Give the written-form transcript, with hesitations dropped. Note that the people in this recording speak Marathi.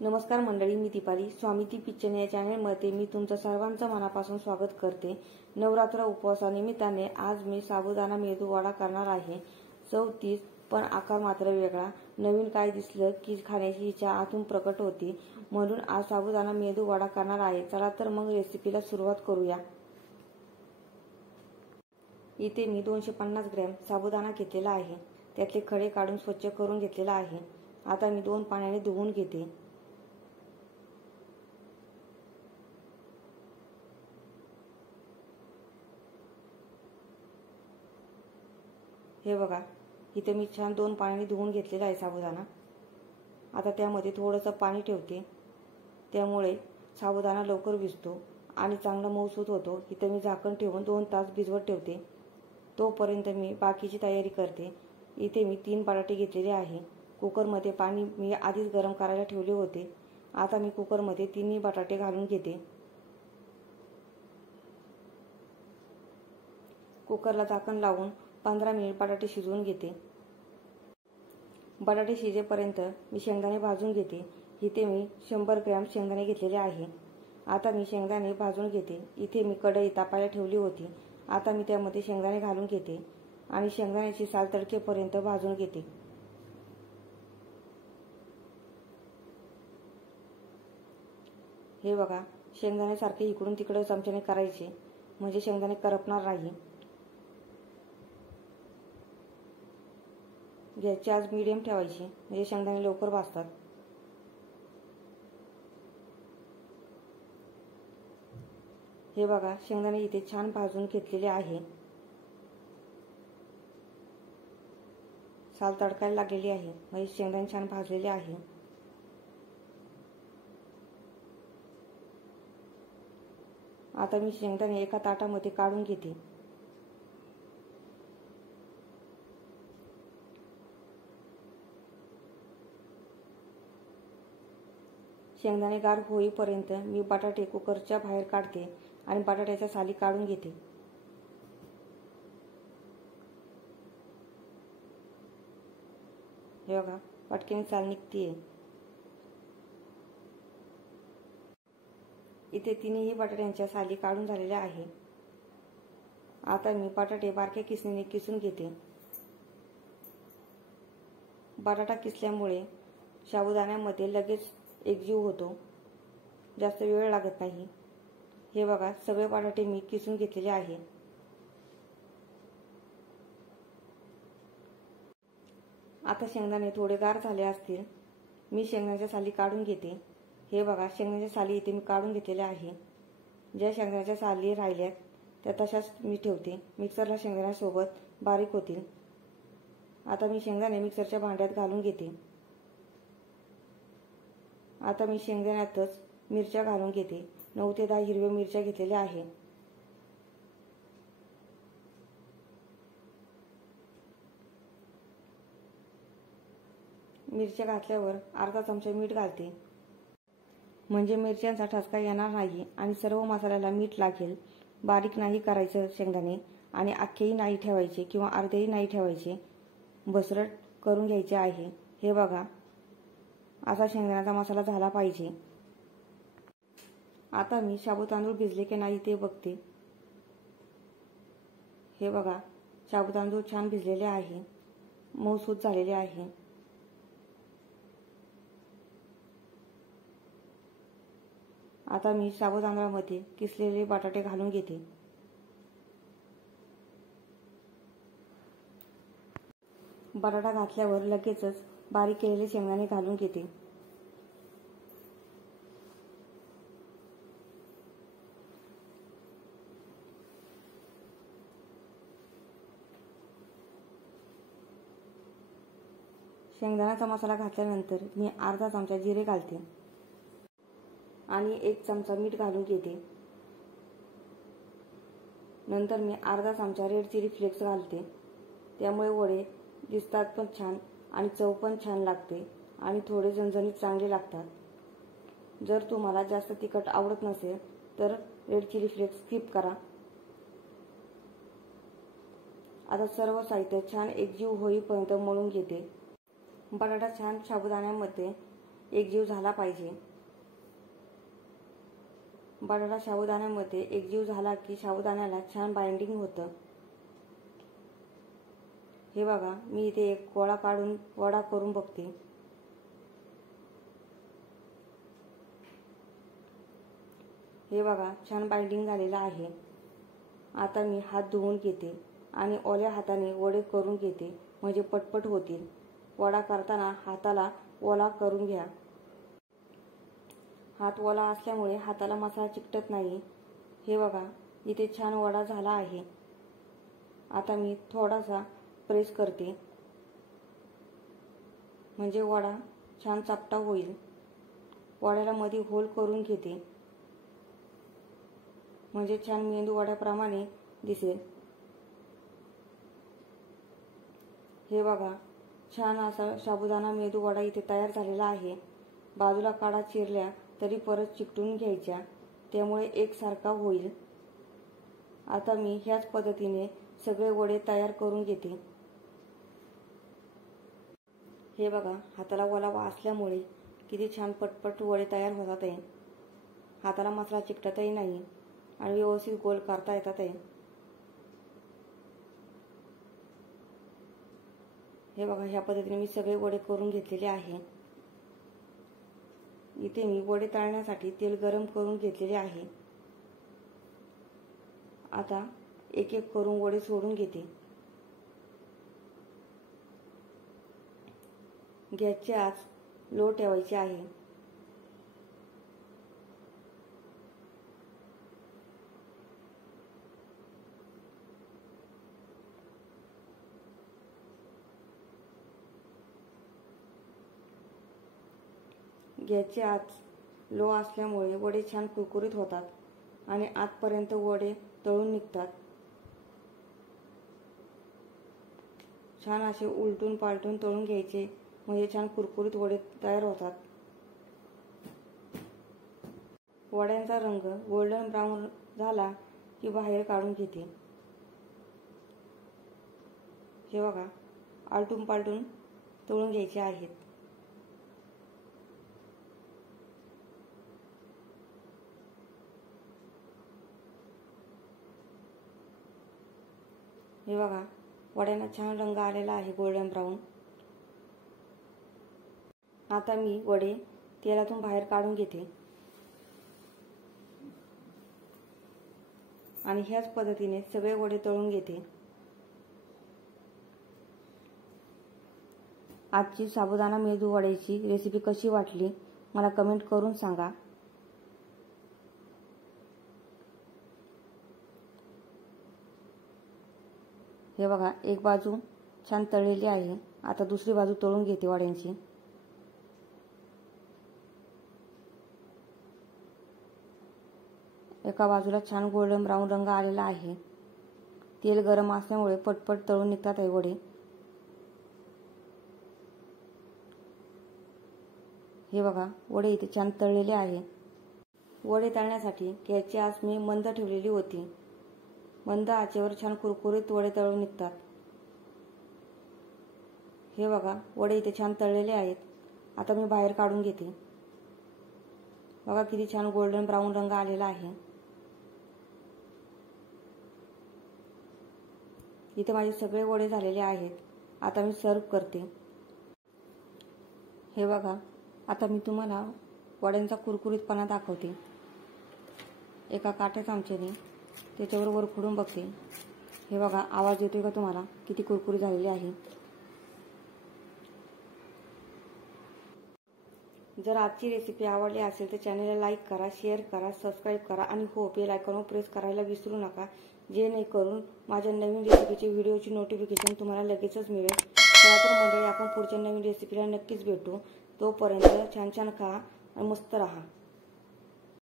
नमस्कार मंडळी, मी दीपाली स्वामिती किचन या चॅनलमध्ये मी तुमचं सर्वांचं मनापासून स्वागत करते। नवरात्र उपवासानिमित्ताने आज मी साबुदाणा मेदू वडा करणार आहे। 34 पण आकार मात्र वेगळा। नवीन काय दिसलं की खाण्याची इच्छा आतून प्रकट होती, म्हणून आज साबुदाणा मेदू वडा करणार आहे। चला तर मग रेसिपीला सुरुवात करूया। इथे मी 250 ग्रॅम साबुदाणा घेतलेला आहे। त्यातले खडे काढून स्वच्छ करून घेतलेला आहे। आता मी 2 पाण्याने धुवून घेते। हे बघा, इथे मी छान 2 पाण्याने धुवून घेतलेला आहे साबुदाणा। आता त्यामध्ये थोडंसं पाणी ठेवते, त्यामुळे साबुदाणा लवकर भिजतो आणि चांगला मऊसूत होतो। इथे मी झाकण ठेवून 2 तास भिजवत ठेवते। तोपर्यंत मी बाकीची तयारी करते। इथे मी 3 बटाटे घेतलेले आहे। कुकरमध्ये पाणी मी आधीच गरम करायला ठेवले होते। आता मी कुकरमध्ये 3 बटाटे घालून घेते। कुकरला झाकण लावून 15 मिनिट बटाटे शिजवून घेते। बटाटे शिजेपर्यंत मी शेंगदाणे भाजून घेते। इथे मी 100 ग्रॅम शेंगदाणे घेतलेले आहे। आता मी शेंगदाणे भाजून घेते। इथे मी कढई तापायला ठेवली होती। आता मी त्यामध्ये शेंगदाणे घालून घेते आणि शेंगदाण्याची साल तडकेपर्यंत भाजून घेते। हे बघा, शेंगदाणे सारखे इकडून तिकडे चमच्याने करायचे, म्हणजे शेंगदाणे करपणार नाही। गॅसची आज मीडियम ठेवायची, म्हणजे शेंगदाणे लवकर भाजतात। हे बघा, शेंगदाणे इथे छान भाजून घेतलेले आहे। साल तडकायला लागलेली आहे, म्हणजे शेंगदाणे छान भाजलेले आहे। आता मी शेंगदाणे एका ताटामध्ये काढून घेते। शेंगदाणे गार होईपर्यंत मी बटाटे कुकरच्या बाहेर काढते आणि बटाट्याच्या साली काढून घेते। हे बघा, पटकन साल निघतीये। इथे 3ही बटाट्यांच्या साली काढून झालेल्या आहे। आता मी बटाटे बारक्या किसणीने किसून घेते। बटाटा किसल्यामुळे साबुदाण्यामध्ये लगेच एकजीव होतो, जास्त वेळ लागत नाही। हे बघा, सगळे बटाटे मी किसून घेतलेले आहे। आता शेंगदाणे थोडे गार झाले असतील, मी शेंगदाण्याच्या साली काढून घेते। हे बघा, शेंगदाण्याच्या साली इथे मी काढून घेतलेल्या आहे। ज्या शेंगदाण्याच्या साली राहिल्यात त्या तशाच मी ठेवते। मिक्सरला शेंगदाण्यासोबत बारीक होतील। आता मी शेंगदाणे मिक्सरच्या भांड्यात घालून घेते। आता मी शेंगदाण्यातच मिरच्या घालून घेते। 9 ते 10 हिरव्या मिरच्या घेतलेल्या आहे। मिरच्या घातल्यावर अर्धा चमचा मीठ घालते, म्हणजे मिरच्यांचा ठसका येणार नाही आणि सर्व मसाल्याला मीठ लागेल। बारीक नाही करायचं शेंगदाणे आणि अख्खेही नाही ठेवायचे किंवा अर्धेही नाही ठेवायचे, भसरट करून घ्यायचे आहे। हे बघा, असा शेंगदाण्याचा मसाला झाला पाहिजे। आता मी शाबू तांदूळ भिजले की नाही ते बघते। हे बघा, शाबू तांदूळ छान भिजलेले आहे, मऊसूत झालेले आहे। आता मी शाबू तांदळामध्ये किसलेले बटाटे घालून घेते। बटाटा घातल्यावर लगेचच बारीक केलेले शेंगदाणे घालून घेते। शेंगदाण्याचा मसाला घातल्यानंतर मी अर्धा चमचा जिरे घालते आणि 1 चमचा मीठ घालून घेते। नंतर मी अर्धा चमचा रेड चिली फ्लेक्स घालते, त्यामुळे वडे दिसतात पण छान आणि चव पण छान लागते आणि थोडे झणझणीत चांगले लागतात। जर तुम्हाला जास्त तिखट आवडत नसेल तर रेड चिली फ्लेक्स स्किप करा। आता सर्व साहित्य छान एकजीव होईपर्यंत मळून घेते। बटाटा छान साबुदाण्यामध्ये एकजीव झाला पाहिजे। बटाटा साबुदाण्यामध्ये एकजीव झाला की साबुदाण्याला छान बाइंडिंग होतं। हे बघा, मी इथे एक गोळा काढून वडा करून बघते। हे बघा, छान बाइंडिंग झालेलं आहे। आता मी हात धुवून घेते आणि ओल्या हाताने वडे करून घेते, म्हणजे पटपट होतील। वडा करताना हाताला ओला करून घ्या। हात ओला असल्यामुळे हाताला मसाला चिकटत नाही। हे बघा, इथे छान वडा झाला आहे। आता मी थोडासा प्रेस करते, म्हणजे वडा छान चपटा होईल। वड्याला मध्ये होल करून घेते, म्हणजे छान मेंदू वड्याप्रमाणे दिसेल। हे बघा, छान असा साबुदाणा मेंदू वडा इथे तयार झालेला आहे। बाजूला काडा चिरल्या तरी परत चिकटून घ्यायच्या, त्यामुळे एकसारखा होईल। आता मी ह्याच पद्धतीने सगळे वडे तयार करून घेते। हे बघा, हाताला ओलावा असल्यामुळे किती छान पटपट वडे तयार होतात आहे। हाताला मसाला चिकटतही नाही आणि व्यवस्थित गोल करता येतात आहे। हे बघा, ह्या पद्धतीने मी सगळे वडे करून घेतलेले आहे। इथे मी वडे तळण्यासाठी तेल गरम करून घेतलेले आहे। आता एक एक करून वडे सोडून घेते। गॅसची आच लो ठेवायची आहे। गॅसची आच लो असल्यामुळे वडे छान कुरकुरीत होतात आणि आतपर्यंत वडे तळून निघतात। छान असे उलटून पालटून तळून घ्यायचे, म्हणजे छान कुरकुरीत वडे तयार होतात। वड्यांचा रंग गोल्डन ब्राऊन झाला की बाहेर काढून घेते। हे बघा, आलटून पालटून तळून घ्यायचे आहेत। हे बघा, वड्यांना छान रंग आलेला आहे गोल्डन ब्राऊन। आता मी वडे तेलातून बाहेर काढून घेते आणि ह्याच पद्धतीने सगळे वडे तळून घेते। आजची साबुदाणा मेदू वड्याची रेसिपी कशी वाटली मला कमेंट करून सांगा। हे बघा, एक बाजू छान तळलेली आहे। आता दुसरी बाजू तळून घेते वड्यांची। एका बाजूला छान गोल्डन ब्राऊन रंग आलेला आहे। तेल गरम असल्यामुळे पटपट तळून निघतात हे वडे। हे बघा, वडे इथे छान तळलेले आहे। वडे तळण्यासाठी गॅसची आच मी मंद ठेवलेली होती। मंद आचेवर छान कुरकुरीत वडे तळून निघतात। हे बघा, वडे इथे छान तळलेले आहेत। आता मी बाहेर काढून घेते। बघा, किती छान गोल्डन ब्राऊन रंग आलेला आहे। इथे माझे सगळे वडे झालेले आहेत। आता मी सर्व करते। हे बघा, आता मी तुम्हाला वड्यांचा कुरकुरीतपणा दाखवते। एका काट्या चमच्याने त्याच्यावर वर खुडून बघते। हे बघा, आवाज येतोय का तुम्हाला? किती कुरकुरी झालेली आहे। जर आजची रेसिपी आवडली असेल तर चॅनलला लाईक करा, शेअर करा, सबस्क्राईब करा आणि हो बेल आयकॉनवर प्रेस करायला विसरू नका, जेणेकरून माझ्या नवीन रेसिपीची व्हिडिओची नोटिफिकेशन तुम्हाला लगेचच मिळेल। चला तर मंडळी, आपण पुढच्या नवीन रेसिपीला नक्कीच भेटू। तोपर्यंत छान छान खा आणि मस्त रहा।